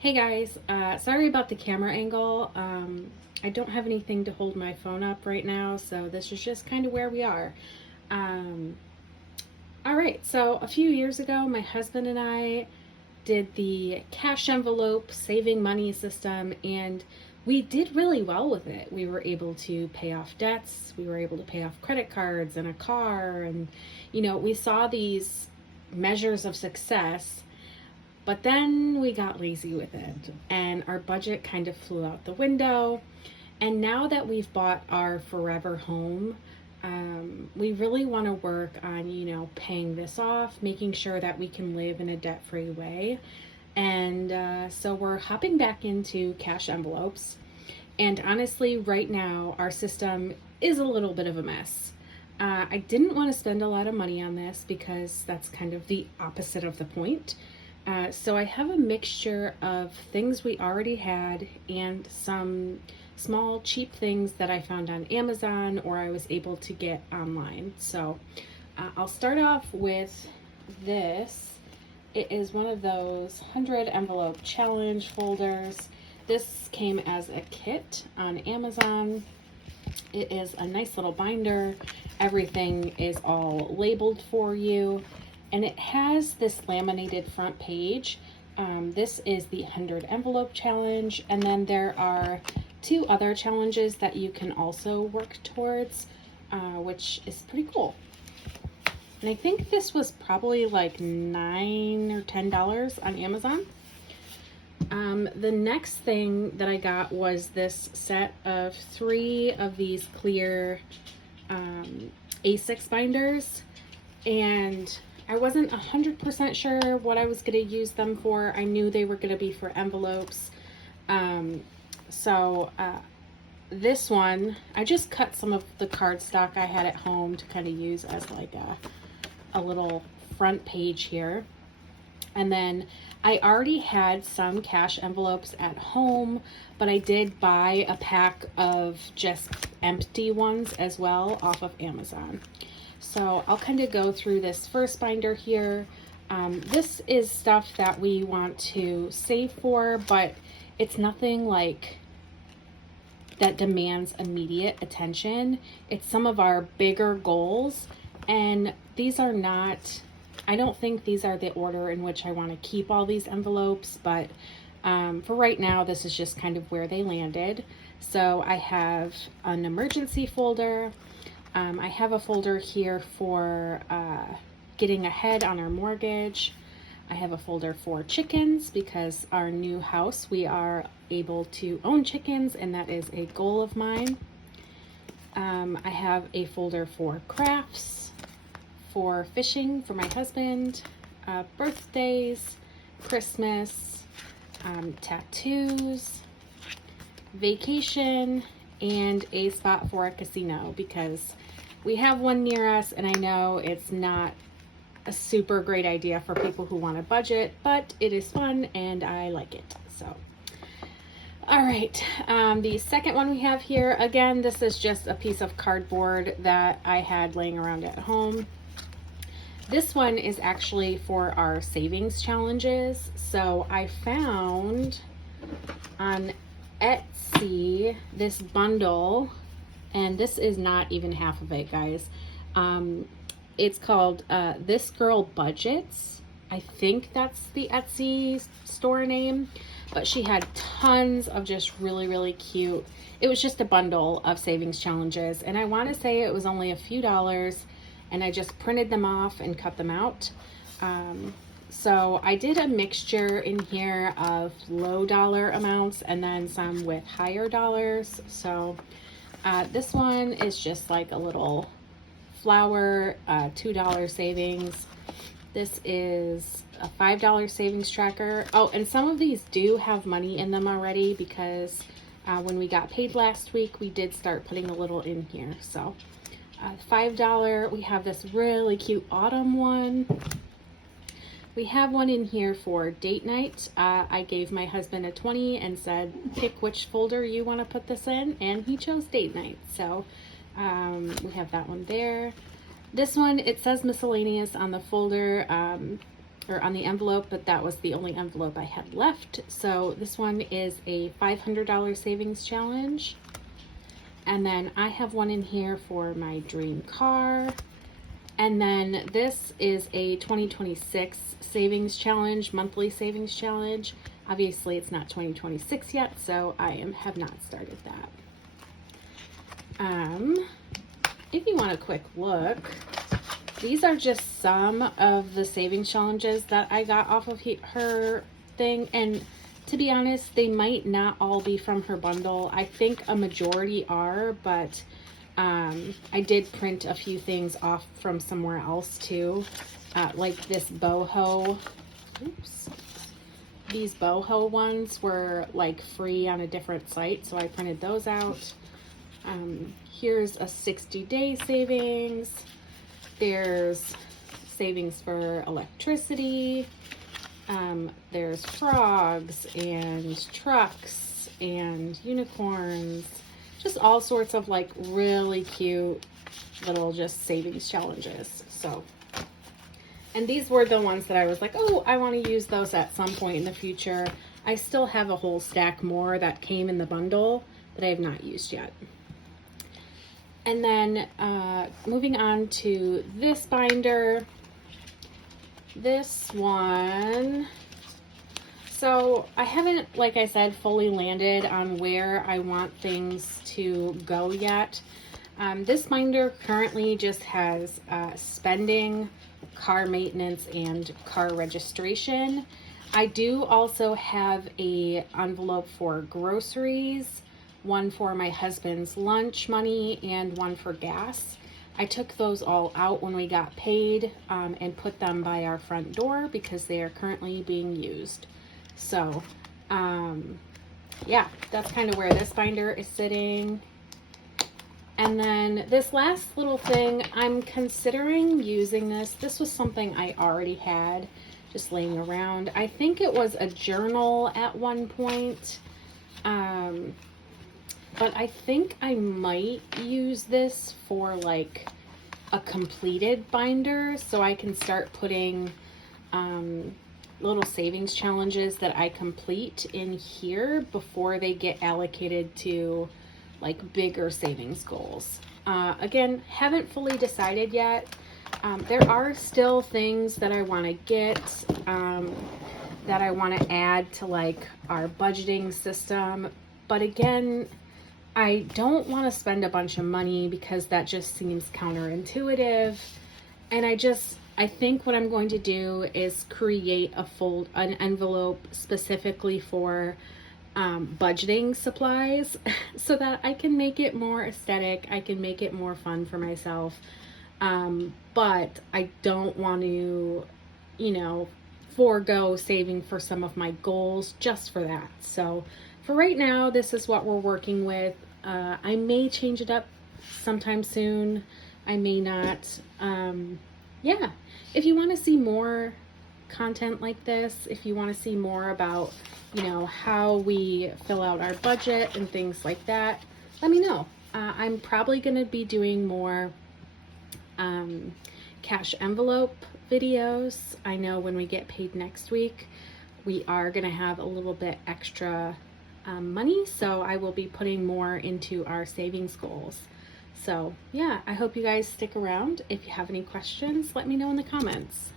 Hey guys, sorry about the camera angle. I don't have anything to hold my phone up right now, so this is just kind of where we are. Um, all right, so a few years ago, my husband and I did the cash envelope saving money system, and we did really well with it. We were able to pay off debts, we were able to pay off credit cards and a car, and we saw these measures of success. But then we got lazy with it, and our budget kind of flew out the window. And now that we've bought our forever home, we really want to work on, paying this off, making sure that we can live in a debt free way. And so we're hopping back into cash envelopes. And honestly, right now, our system is a little bit of a mess. I didn't want to spend a lot of money on this because that's kind of the opposite of the point. So I have a mixture of things we already had and some small cheap things that I found on Amazon or I was able to get online. So I'll start off with this. It is one of those 100 envelope challenge folders. This came as a kit on Amazon. It is a nice little binder. Everything is all labeled for you. And it has this laminated front page. This is the 100 envelope challenge. And then there are 2 other challenges that you can also work towards, which is pretty cool. And I think this was probably like $9 or $10 on Amazon. The next thing that I got was this set of 3 of these clear A6 binders. And I wasn't 100% sure what I was going to use them for. I knew they were going to be for envelopes. This one, I just cut some of the cardstock I had at home to kind of use as like a little front page here. And then I already had some cash envelopes at home, but I did buy a pack of just empty ones as well off of Amazon. So I'll kind of go through this first binder here. This is stuff that we want to save for, but it's nothing like that demands immediate attention. It's some of our bigger goals, and these are not, I don't think these are the order in which I want to keep all these envelopes, but for right now, this is just kind of where they landed. So I have an emergency folder. I have a folder here for getting ahead on our mortgage. I have a folder for chickens because our new house, we are able to own chickens, and that is a goal of mine. I have a folder for crafts, for fishing for my husband, birthdays, Christmas, tattoos, vacation, and a spot for a casino because we have one near us, and I know it's not a super great idea for people who want a budget, but it is fun and I like it. So, all right, the second one we have here, again, this is just a piece of cardboard that I had laying around at home. This one is actually for our savings challenges. So I found on Etsy this bundle, and this is not even half of it, guys. It's called This Girl Budgets. I think that's the Etsy store name, but she had tons of just really cute. It was just a bundle of savings challenges, and I want to say it was only a few dollars, and I just printed them off and cut them out. So I did a mixture in here of low dollar amounts and then some with higher dollars. So this one is just like a little flower, $2 savings. This is a $5 savings tracker. Oh, and some of these do have money in them already because when we got paid last week, we did start putting a little in here. So $5, we have this really cute autumn one. We have one in here for date night. I gave my husband a 20 and said, pick which folder you want to put this in, and he chose date night. So we have that one there. This one, it says miscellaneous on the folder. or on the envelope, but that was the only envelope I had left. So this one is a $500 savings challenge. And then I have one in here for my dream car. And then this is a 2026 savings challenge, monthly savings challenge. Obviously it's not 2026 yet, so I have not started that. If you want a quick look, these are just some of the savings challenges that I got off of her thing. And to be honest, they might not all be from her bundle. I think a majority are, but I did print a few things off from somewhere else too. Like this boho. Oops. These boho ones were like free on a different site, so I printed those out. Here's a 60-day savings. There's savings for electricity. There's frogs and trucks and unicorns. Just all sorts of like really cute little just savings challenges. So, and these were the ones that I was like, oh, I want to use those at some point in the future. I still have a whole stack more that came in the bundle that I have not used yet. And then moving on to this binder, this one. So I haven't, like I said, fully landed on where I want things to go yet. This binder currently just has spending, car maintenance, and car registration. I do also have a envelope for groceries, one for my husband's lunch money, and one for gas. I took those all out when we got paid and put them by our front door because they are currently being used. So, yeah, that's kind of where this binder is sitting. And then this last little thing, I'm considering using this. This was something I already had just laying around. I think it was a journal at one point. But I think I might use this for like a completed binder, so I can start putting little savings challenges that I complete in here before they get allocated to like bigger savings goals. Again, haven't fully decided yet. There are still things that I want to get, that I want to add to like our budgeting system. But again, I don't want to spend a bunch of money because that just seems counterintuitive. And I think what I'm going to do is create an envelope specifically for budgeting supplies so that I can make it more aesthetic. I can make it more fun for myself. But I don't want to, forego saving for some of my goals just for that. So for right now, this is what we're working with. I may change it up sometime soon. I may not. Yeah, if you want to see more content like this, if you want to see more about, how we fill out our budget and things like that, let me know. I'm probably going to be doing more cash envelope videos. I know when we get paid next week, we are going to have a little bit extra money, so I will be putting more into our savings goals. So yeah, I hope you guys stick around. If you have any questions, let me know in the comments.